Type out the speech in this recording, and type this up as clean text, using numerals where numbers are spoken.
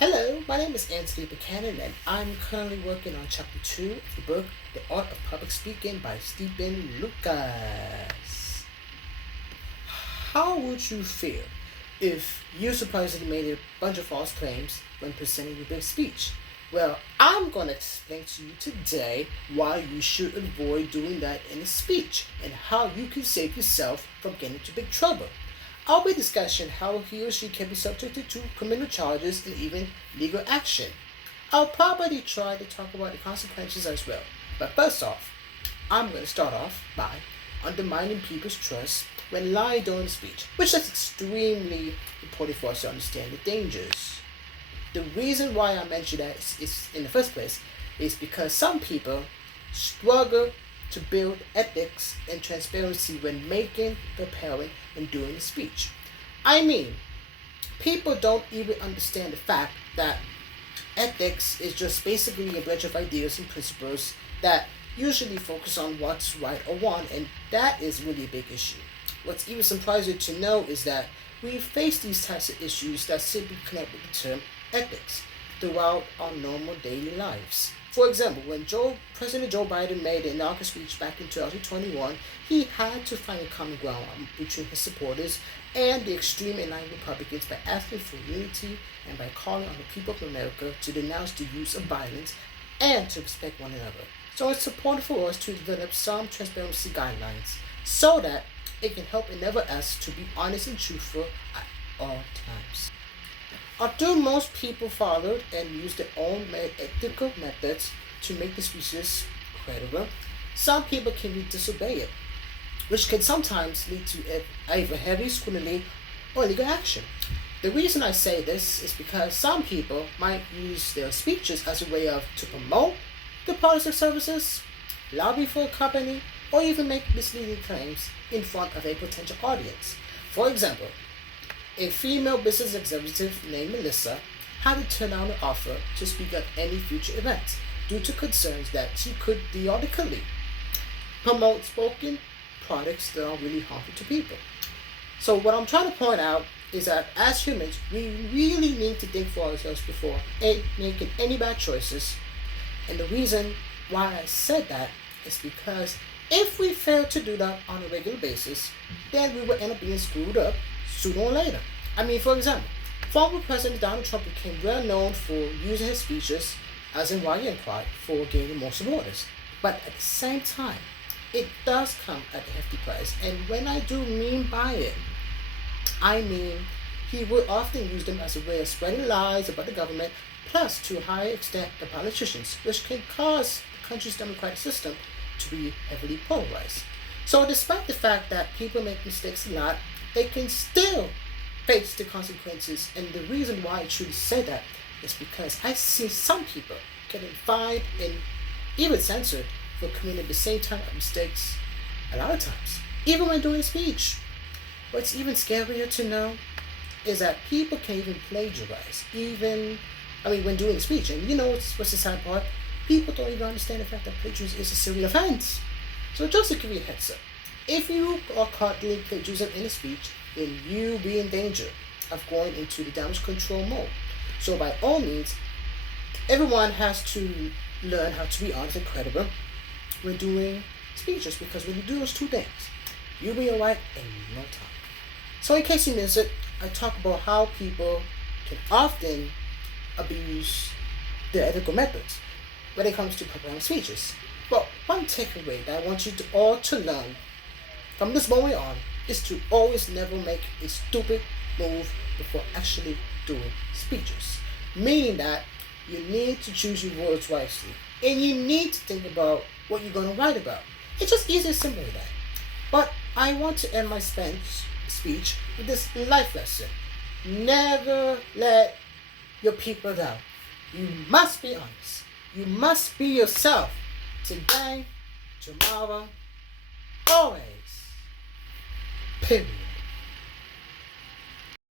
Hello, my name is Anthony Buchanan, and I'm currently working on chapter 2 of the book The Art of Public Speaking by Stephen Lucas. How would you feel if you surprisingly made a bunch of false claims when presenting your big speech? Well, I'm going to explain to you today why you should avoid doing that in a speech and how you can save yourself from getting into big trouble. I'll be discussing how he or she can be subjected to criminal charges and even legal action. I'll probably try to talk about the consequences as well. But first off, I'm going to start off by undermining people's trust when lying during speech, which is extremely important for us to understand the dangers. The reason why I mention that is in the first place is because some people struggle to build ethics and transparency when making, preparing, and doing a speech. I mean, people don't even understand the fact that ethics is just basically a bunch of ideas and principles that usually focus on what's right or wrong, and that is really a big issue. What's even surprising to know is that we face these types of issues that simply connect with the term ethics throughout our normal daily lives. For example, when President Joe Biden made an inaugural speech back in 2021, he had to find a common ground between his supporters and the extreme and aligned Republicans by asking for unity and by calling on the people of America to denounce the use of violence and to respect one another. So it's important for us to develop some transparency guidelines so that it can help enable us to be honest and truthful at all times. Although most people followed and used their own ethical methods to make the speeches credible, some people can disobey it, which can sometimes lead to either heavy scrutiny or legal action. The reason I say this is because some people might use their speeches as a way to promote the products or services, lobby for a company, or even make misleading claims in front of a potential audience. For example, a female business executive named Melissa had to turn down an offer to speak at any future events due to concerns that she could theoretically promote spoken products that are really harmful to people. So what I'm trying to point out is that as humans, we really need to think for ourselves before making any bad choices. And the reason why I said that is because if we fail to do that on a regular basis, then we will end up being screwed up sooner or later. I mean, for example, former President Donald Trump became well known for using his speeches as in rallying cry for gaining more supporters. But at the same time, it does come at a hefty price. And when I do mean by it, I mean he would often use them as a way of spreading lies about the government, plus to a higher extent the politicians, which can cause the country's democratic system to be heavily polarized. So despite the fact that people make mistakes a lot, they can still face the consequences. And the reason why I truly say that is because I see some people getting fined and even censored for committing the same type of mistakes a lot of times, even when doing a speech. What's even scarier to know is that people can even plagiarize, when doing a speech. And you know what's the sad part? People don't even understand the fact that plagiarism is a serious offense. So just to give you a heads up, if you are caught doing plagiarism in a speech, then you be in danger of going into the damage control mode. So by all means, everyone has to learn how to be honest and credible when doing speeches, because when you do those two things, you'll be alright in no time. So in case you missed it, I talk about how people can often abuse their ethical methods when it comes to preparing speeches. But one takeaway that I want you to all to learn from this moment on is to always never make a stupid move before actually doing speeches. Meaning that you need to choose your words wisely. And you need to think about what you're going to write about. It's just easy and simple as that. But I want to end my speech with this life lesson. Never let your people down. You must be honest. You must be yourself. Today, tomorrow, always. Period.